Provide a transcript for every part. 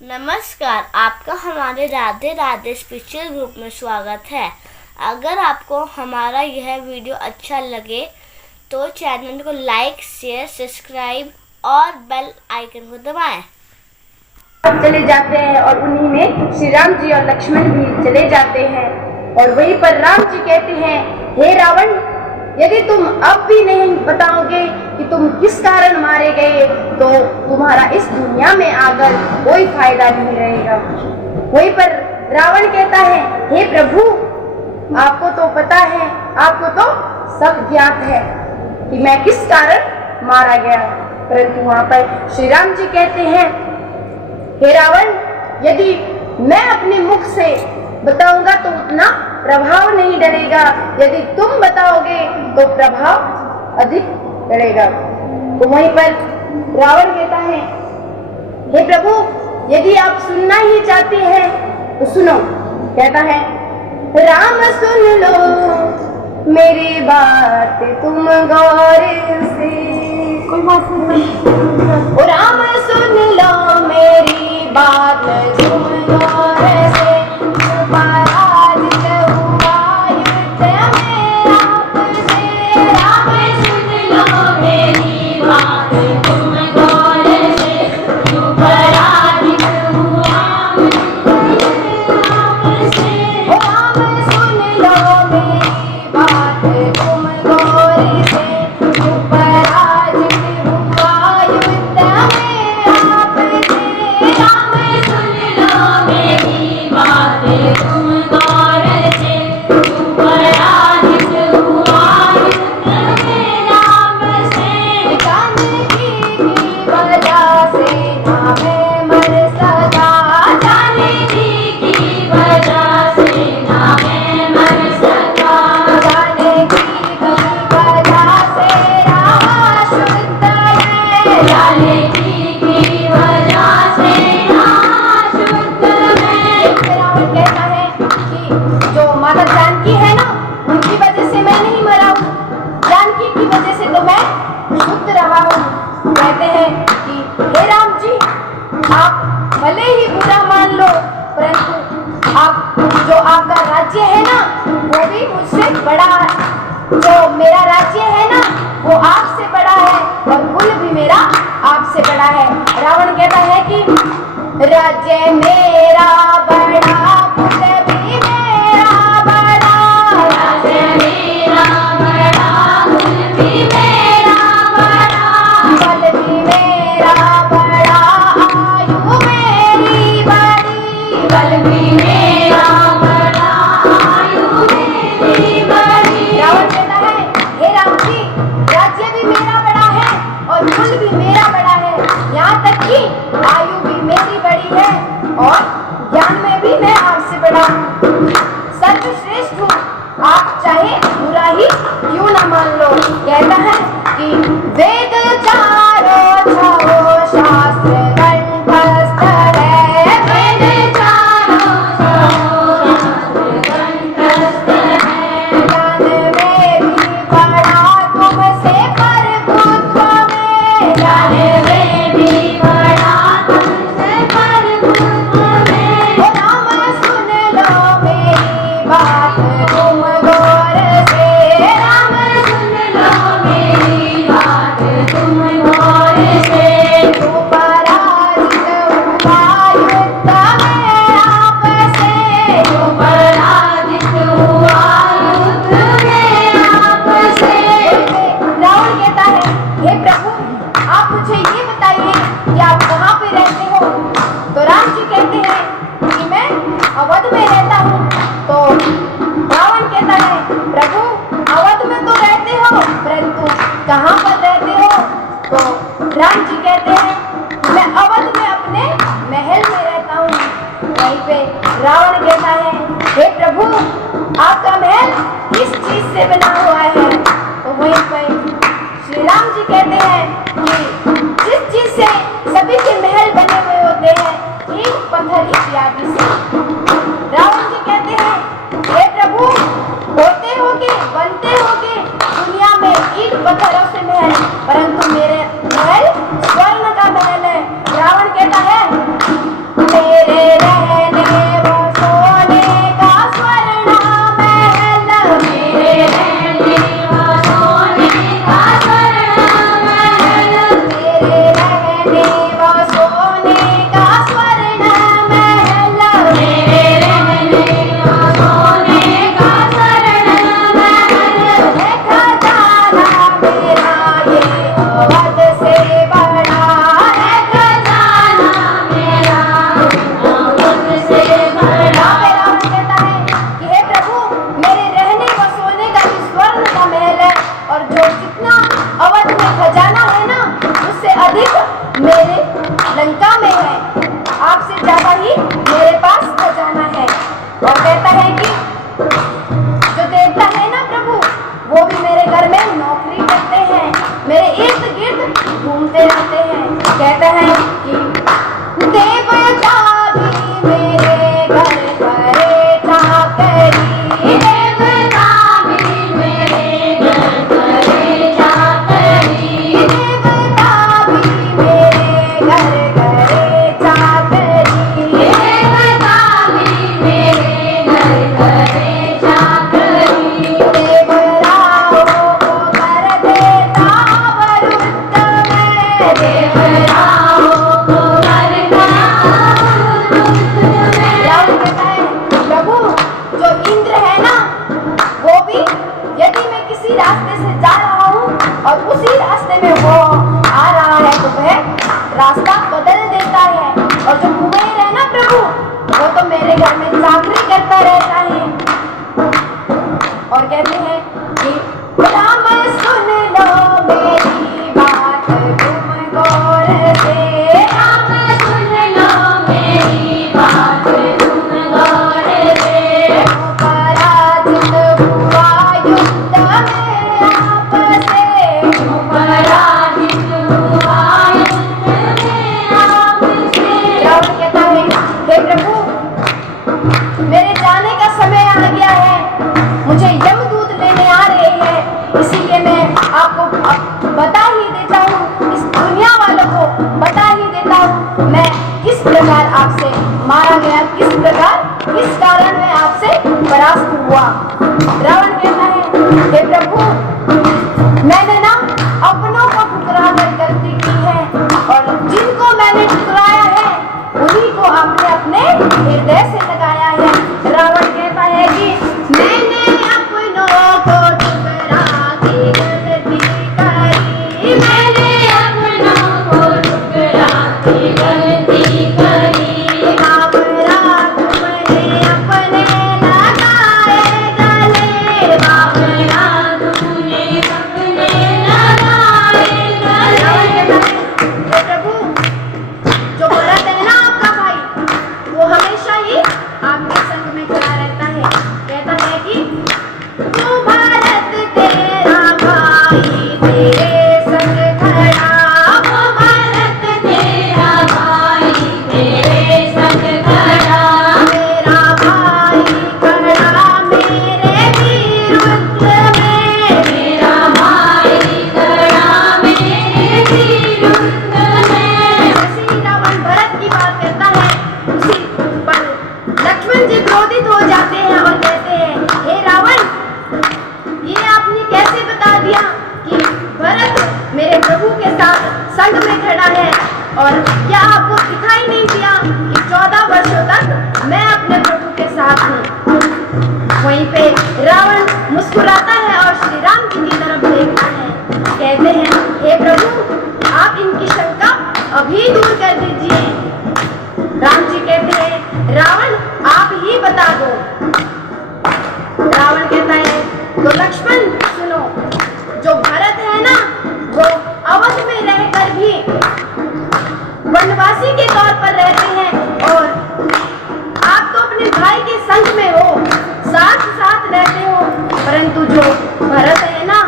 नमस्कार, आपका हमारे राधे राधे स्पिरिचुअल ग्रुप में स्वागत है। अगर आपको हमारा यह वीडियो अच्छा लगे तो चैनल को लाइक, शेयर, सब्सक्राइब और बेल आइकन को दबाएं। चले जाते हैं और उन्हीं में श्री राम जी और लक्ष्मण भी चले जाते हैं और वहीं पर राम जी कहते हैं, हे रावण, यदि तुम अब भी नहीं बताओगे कि तुम किस कारण मारे गए तो तुम्हारा इस दुनिया में आकर कोई फायदा नहीं रहेगा। वहीं पर रावण कहता है, हे प्रभु, आपको तो पता है, आपको तो सब ज्ञात है कि मैं किस कारण मारा गया। परंतु वहां पर श्री राम जी कहते हैं, हे रावण, यदि मैं अपने मुख से बताऊंगा तो उतना प्रभाव नहीं डरेगा, यदि तुम बताओगे तो प्रभाव अधिक डरेगा। तो वहीं पर रावण कहता है, हे प्रभु, यदि आप सुनना ही चाहते हैं तो सुनो। कहता है, राम सुन लो मेरी बात तुम गौर से, कोई बात नहीं। राम सुन लो मेरी बात तुम गौर से, कहते हैं कि हे राम जी, आप भले ही बुरा मान लो, परंतु आप जो आपका राज्य है ना वो भी मुझसे बड़ा है, जो मेरा राज्य है ना वो आपसे बड़ा है और कुल भी मेरा आपसे बड़ा है। रावण कहता है कि राज्य मेरा बड़ा, कुल भी मेरा बड़ा, राज्य मेरा बड़ा, कुल भी मेरा बड़ा, बल भी मेरा बड़ा, आयु मेरी बड़ी, बल भी मेरा बड़ा, आयु मेरी बड़ी। रावण कहता है, हे राम जी, राज्य भी मेरा बड़ा है और कुल भी मेरा बड़ा है, यहाँ तक कि आयु भी मेरी बड़ी है और ज्ञान में भी मैं आपसे बड़ा हूँ, सर्वश्रेष्ठ हूँ, आप चाहे बुरा ही क्यों ना मान लो। कहता है कि वेद चारों छहो शास्त्र कंठस्थ है, वेद चारों छहो शास्त्र कंठस्थ है, ज्ञान में भी बड़ा तुमसे प्रभुत्व में, ज्ञान में भी बड़ा तुमसे प्रभुत्व में। राम सुन लो मेरी बात तुम गौर से, राम सुन लो मेरी बात तुम गौर से, तू पराजित हुआ युद्ध में आपसे, तू पराजित हुआ युद्ध में आपसे। रावण कहता है, हे प्रभु, आप मुझे ये बताइए कि आप कहाँ पे रहते हो। तो राम जी कहते हैं कि मैं अवध में रहता हूँ। तो रावण कहता है, प्रभु, अवध में तो रहते हो, परंतु कहाँ पर रहते हो। तो राम जी कहते हैं, मैं अवध में अपने महल में रहता हूँ। वहीं पे रावण कहता है, हे प्रभु, आपका महल किस चीज से बना हुआ है। तो वहीं पे श्री राम जी कहते हैं कि जिस चीज से सभी के महल बने हुए होते हैं, ईंट पत्थर इत्यादि से। रावण जी कहते हैं, हे प्रभु, होते होगे, बनते होगे दुनिया में ईंट पत्थरों से महल, परंतु मेरे महल स्वर्ण का महल है। रावण कहता है, प्रकार आपसे मारा गया, किस प्रकार, किस कारण मैं आपसे परास्त हुआ। रावण कहता है, हे प्रभु, मैंने ना अपनों को ठुकरा कर गलती की है और जिनको मैंने ठुकराया है उन्हीं को आपने अपने हृदय से लगाया है। रावण कहता है कि मैंने अपनों को ठुकरा के गलती करी, मैंने अपनों को ठुकरा के गलती करी। बाबरा तुमने अपने लगाए गले, बाबरा तुमने अपने लगाए गले। हे प्रभु, जो भरत है ना आपका भाई, वो हमेशा ही आपके संग में खड़ा रहता है। कहता है कि तू भारत तेरा भाई तेरे संग खड़ा, वो भारत तेरा भाई तेरे संग खड़ा, मेरा भाई खड़ा मेरे विरुद्ध में, मेरा भाई खड़ा मेरे विरुद्ध में। जैसे रावण भरत की बात करता है, उसी पर लक्ष्मण जी क्रोधित हो जाते हैं और कहते हैं, हे रावण, ये आपने कैसे बता दिया कि भरत मेरे प्रभु के साथ संग में खड़ा है, और क्या आपको दिखाई नहीं दिया कि 14 वर्षों तक मैं अपने प्रभु के साथ हूँ। वहीं पे रावण मुस्कुराता है और श्री राम जी की तरफ देखता है। कहते हैं, हे प्रभु, आप इनकी शंका अभी दूर कर दीजिए। राम जी कहते हैं, रावण आप ही बता दो। रावण कहता है, तो लक्ष्मण सुनो, जो भरत है ना, वो अवध में रहकर भी वनवासी के तौर पर रहते हैं और आप तो अपने भाई के संग में हो, साथ साथ रहते हो, परंतु जो भरत है ना,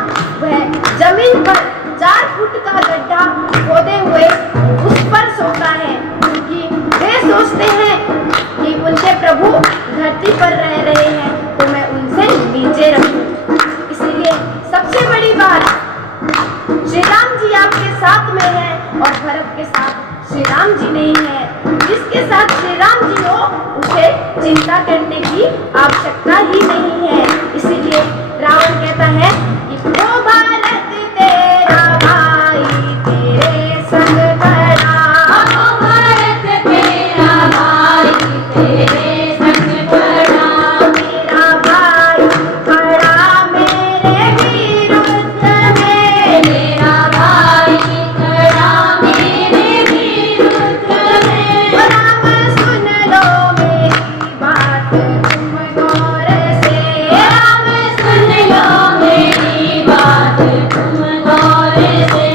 वह जमीन पर 4 फुट का गड्ढा खोदे हुए उस पर सोता है, क्योंकि वे सोचते हैं कि उनके प्रभु धरती पर रह रहे हैं तो मैं उनसे नीचे रहूं। इसीलिए सबसे बड़ी बात, श्री राम जी आपके साथ में है और भरत के साथ श्री राम जी नहीं है। जिसके साथ श्री राम जी हो उसे चिंता करने की आवश्यकता ही नहीं है। इसीलिए रावण कहता है कि वो भारत तेरा भाई तेरे संग खड़ा, वो भारत तेरा भाई तेरे संग खड़ा, मेरा भाई खड़ा मेरे विरुद्ध में, मेरा भाई खड़ा मेरे विरुद्ध में। राम सुन लो मेरी बात तुम गौर से, राम सुन लो मेरी बात तुम गौर से।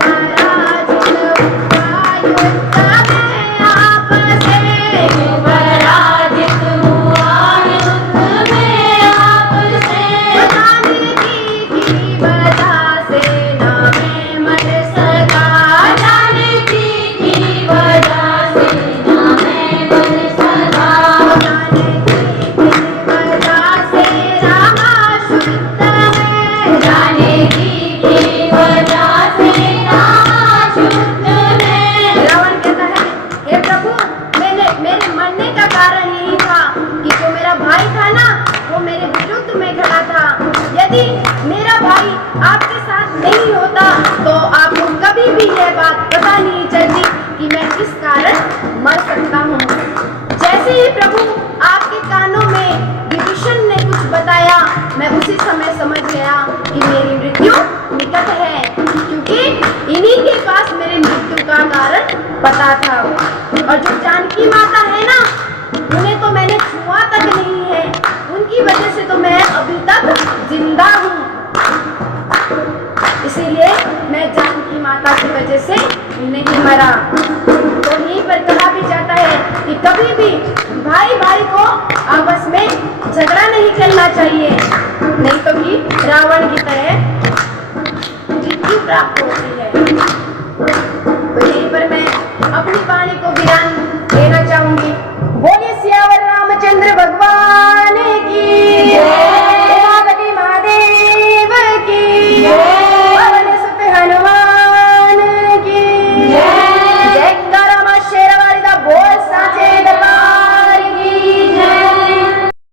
पराजित हुआ युद्ध में आपसे, पराजित हुआ युद्ध में आपसे, बताने की वजह से ना मैं मर सका, बताने की वजह से ना मैं मर सका, बताने की वजह से रामा शुद्ध में, बताने की वजह से रामा शुद्ध में। रावण कहता है, हे प्रभु, मेरे मरने का कारण यही था कि जो मेरा भाई था ना, वो मेरे विरुद्ध में खड़ा था। यदि मेरा भाई आपके साथ नहीं होता तो आपको कभी भी यह बात पता नहीं चलती कि मैं किस कारण मर सकता हूँ। जैसे ही प्रभु आपके कानों में विभीषण ने कुछ बताया, मैं उसी समय समझ गया कि मेरी मृत्यु निकट है, क्योंकि इन्हीं के पास मेरे मृत्यु का कारण पता था। और जो जानकी माता है ना, उन्हें तो मैंने छुआ तक नहीं है, उनकी वजह से तो मैं अभी तक जिंदा हूँ। इसीलिए मैं जानकी माता की वजह से नहीं मरा। तो यहीं पर कहा भी जाता है कि कभी भी भाई भाई को आपस में झगड़ा नहीं करना चाहिए, नहीं तो भी रावण की तरह मृत्यु प्राप्त होती है। तो यहीं पर मैं अपनी वाणी को